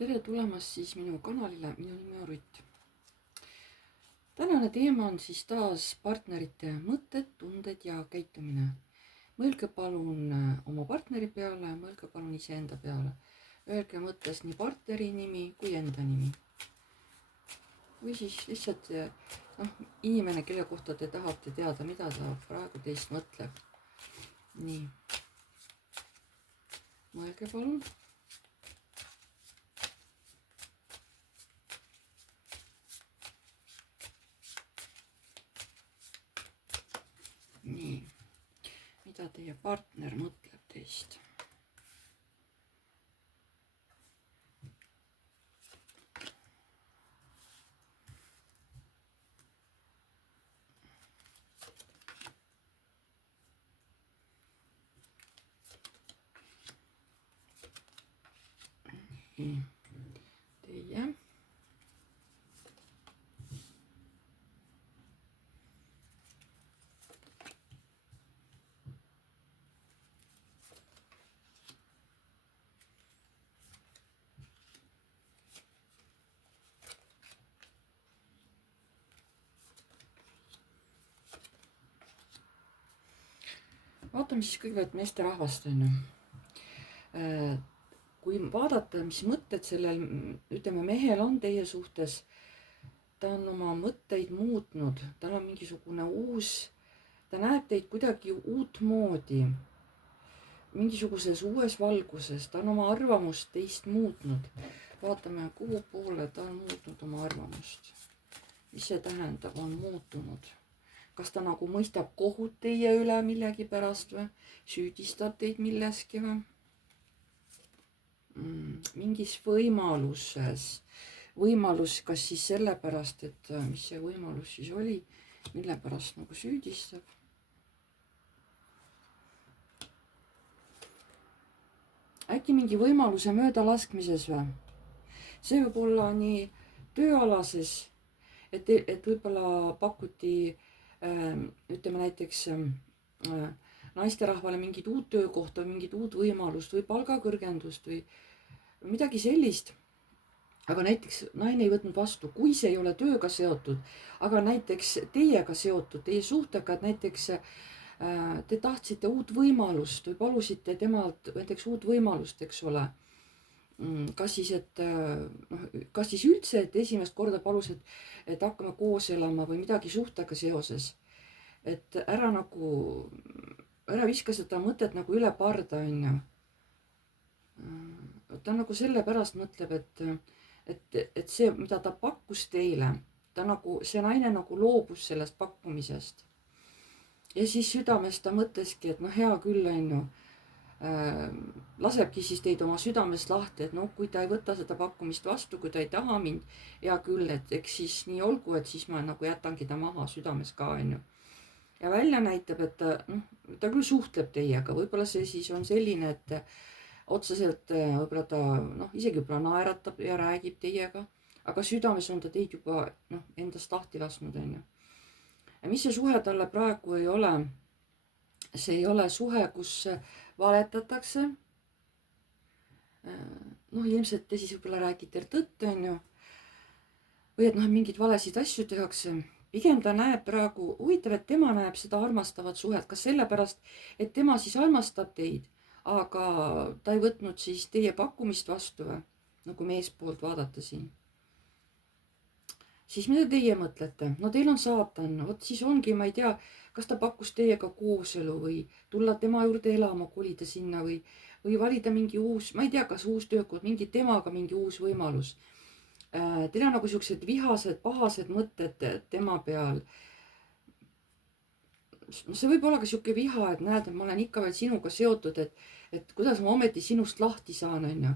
Tere tulemast siis minu kanalile, minu nimi on Rutt. Tänane teema on siis taas partnerite mõtted, tunded ja käitumine. Mõelge palun oma partneri peale, mõelge palun iseenda peale. Öelge mõttes nii partneri nimi kui enda nimi. Või siis lihtsalt inimene, kelle kohta te tahate teada, mida ta praegu teist mõtleb. Nii. Mõelge palun. Nii, mida teie partner mõtleb teist? Teie. Vaatame siis kõigepealt meesterahvast on ju. Kui vaadata, mis mõtted sellel, ütleme, mehel on teie suhtes, ta on oma mõtteid muutnud, tal on mingisugune uus, ta näeb teid kuidagi uut moodi, mingisuguses uues valguses, ta on oma arvamust teist muutnud. Vaatame, kuhu poole ta on muutnud oma arvamust. Mis see tähendab, on muutunud? Kas ta nagu mõistab kohut teie üle millegi pärast või? Süüdistab teid milleski või? Mingis võimaluses. Võimalus kas siis sellepärast, et mis see võimalus siis oli, mille pärast nagu süüdistab? Äkki mingi võimaluse möödalaskmises või? See võib olla nii tööalases, et võib-olla pakuti ütleme näiteks naisterahvale mingit uut töökohta, mingit uut võimalust või palgakõrgendust või midagi sellist. Aga näiteks naine ei võtnud vastu, kui see ei ole tööga seotud, aga näiteks teiega seotud, teie suhtega, et näiteks te tahtsite uut võimalust või palusite temalt näiteks uut võimalust, eks ole. Kas siis üldse, et esimest korda palus, et hakkame koos elama või midagi suhtega seoses. Et ära viska seda mõtet nagu üle parda, on ju. Ta nagu sellepärast mõtleb, et see, mida ta pakkus teile, see naine nagu loobus sellest pakkumisest. Ja siis südames ta mõtleski, et hea küll, on ju. Lasebki siis teid oma südamest lahti, et kui ta ei võta seda pakkumist vastu, kui ta ei taha mind, hea küll, et eks siis nii olgu, et siis ma nagu jätangi ta maha südames ka, on ju. Ja välja näitab, et ta küll suhtleb teiega, võib-olla see siis on selline, et otseselt võib-olla ta isegi võib-olla naeratab ja räägib teiega, aga südames on ta teid juba endast lahti lasknud, on ju. Ja mis see suhe talle praegu ei ole? See ei ole suhe, kus valetatakse. Ilmselt te siis võib-olla räägite tõtt, on ju. Või et mingid valesid asju tehakse. Pigem ta näeb praegu, huvitav, et tema näeb seda armastavat suhet. Kas sellepärast, et tema siis armastab teid, aga ta ei võtnud siis teie pakkumist vastu või? Nagu mees poolt vaadata siin. Siis mida teie mõtlete? Teil on saatan, vot siis ongi, ma ei tea, kas ta pakkus teiega kooselu või tulla tema juurde elama, kolida sinna või valida mingi uus, ma ei tea, kas uus töökoht, mingi temaga mingi uus võimalus. Teil on nagu sellised vihased, pahased mõtted tema peal. See võib olla ka selline viha, et näed, et ma olen ikka veel sinuga seotud, et kuidas ma ometi sinust lahti saan, on ju.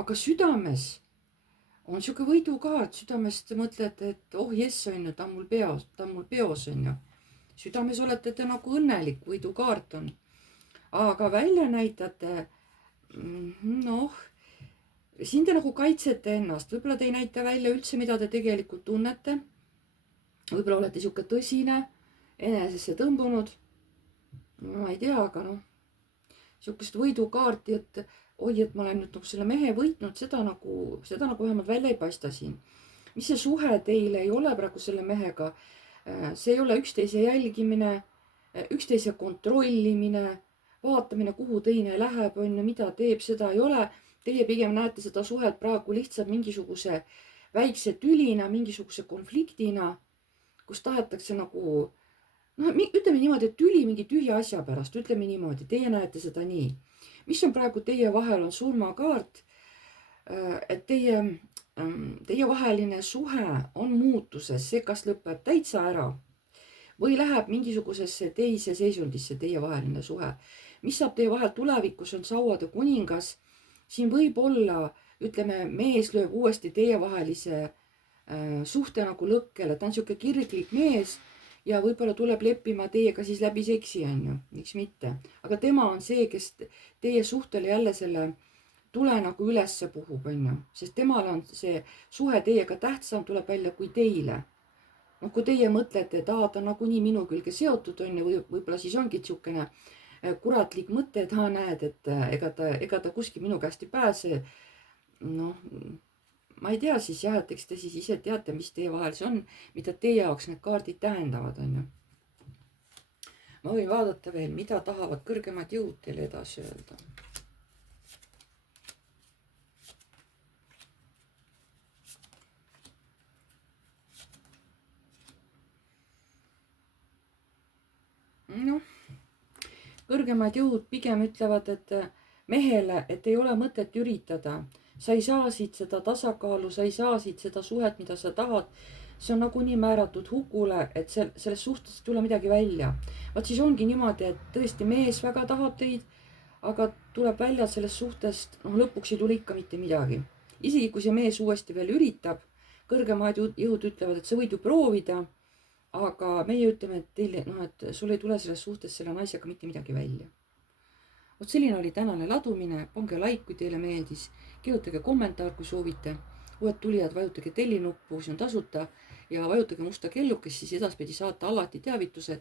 Aga südames on selline võidukaart, südamest mõtlete, et jess, on ju, ta on mul peos, on ju. Südames olete te nagu õnnelik, võidukaart on. Aga välja näitate, siin te nagu kaitsete ennast, võib-olla te ei näita välja üldse, mida te tegelikult tunnete. Võib-olla olete selline tõsine, enesesse tõmbunud. Ma ei tea, aga sellisest võidukaarti, et oi, et ma olen nüüd nagu selle mehe võitnud, seda nagu vähemalt välja ei paista siin. mis see suhe teil ei ole praegu selle mehega? see ei ole üksteise jälgimine, üksteise kontrollimine, vaatamine, kuhu teine läheb, on ju, mida teeb, seda ei ole. Teie pigem näete seda suhet praegu lihtsalt mingisuguse väikse tülina, mingisuguse konfliktina, kus tahetakse nagu, noh, ütleme niimoodi, et tüli mingi tühja asja pärast, ütleme niimoodi, teie näete seda nii. mis on praegu teie vahel, on surmakaart, et teie vaheline suhe on muutuses, see kas lõpeb täitsa ära või läheb mingisugusesse teise seisundisse teie vaheline suhe. mis saab teie vahel tulevikus, on sauade kuningas. siin võib olla, ütleme, mees lööb uuesti teievahelise suhte nagu lõkkele, ta on sihuke kirglik mees ja võib-olla tuleb leppima teiega siis läbi seksi, on ju, miks mitte. aga tema on see, kes teie suhtele jälle selle tule nagu ülesse puhub, on ju, sest temale on see suhe teiega tähtsam, tuleb välja, kui teile. noh, kui teie mõtlete, et ta on nagunii minu külge seotud, on ju, võib-olla siis ongi niisugune kuratlik mõte, et näed, et ega ta kuskil minu käest ei pääse. noh, ma ei tea siis jah, et eks te siis ise teate, mis teie vahel see on, mida teie jaoks need kaardid tähendavad, on ju. ma võin vaadata veel, mida tahavad kõrgemad jõud teile edasi öelda. noh, kõrgemad jõud pigem ütlevad, et mehele, et ei ole mõtet üritada. sa ei saa siit seda tasakaalu, sa ei saa siit seda suhet, mida sa tahad. see on nagunii määratud hukule, et sellest suhtest ei tule midagi välja. vaat siis ongi niimoodi, et tõesti mees väga tahab teid, aga tuleb välja sellest suhtest, noh, lõpuks ei tule ikka mitte midagi. isegi kui see mees uuesti veel üritab, kõrgemad jõud ütlevad, et sa võid ju proovida, aga meie ütleme, et teil, noh, et sul ei tule sellest suhtest selle naisega mitte midagi välja. vot selline oli tänane ladumine. pange like, kui teile meeldis, kirjutage kommentaar, kui soovite. uued tulijad, vajutage telli nuppu, see on tasuta, ja vajutage musta kellukest, siis edaspidi saate alati teavitused,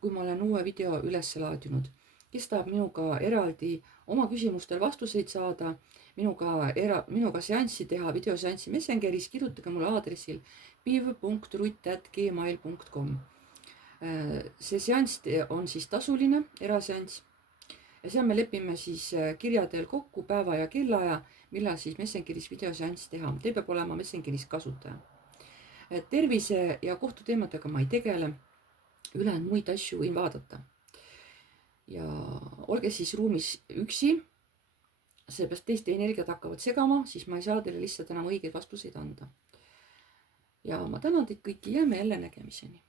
kui ma olen uue video üles laadinud. kes tahab minuga eraldi oma küsimustele vastuseid saada, minuga seanssi teha, videoseanssi Messengeris, kirjutage mulle aadressil piv.rutt@gmail.com. see seanss on siis tasuline eraseanss ja seal me lepime siis kirja teel kokku päeva ja kellaaja, millal siis Messengeris videoseanss teha. Teil peab olema Messengeris kasutaja. tervise ja kohtuteemadega ma ei tegele, ülejäänud muid asju võin vaadata. ja olge siis ruumis üksi, seepärast teiste energiat hakkavad segama, siis ma ei saa teile lihtsalt enam õigeid vastuseid anda. ja ma tänan teid kõiki, jääme jälle nägemiseni.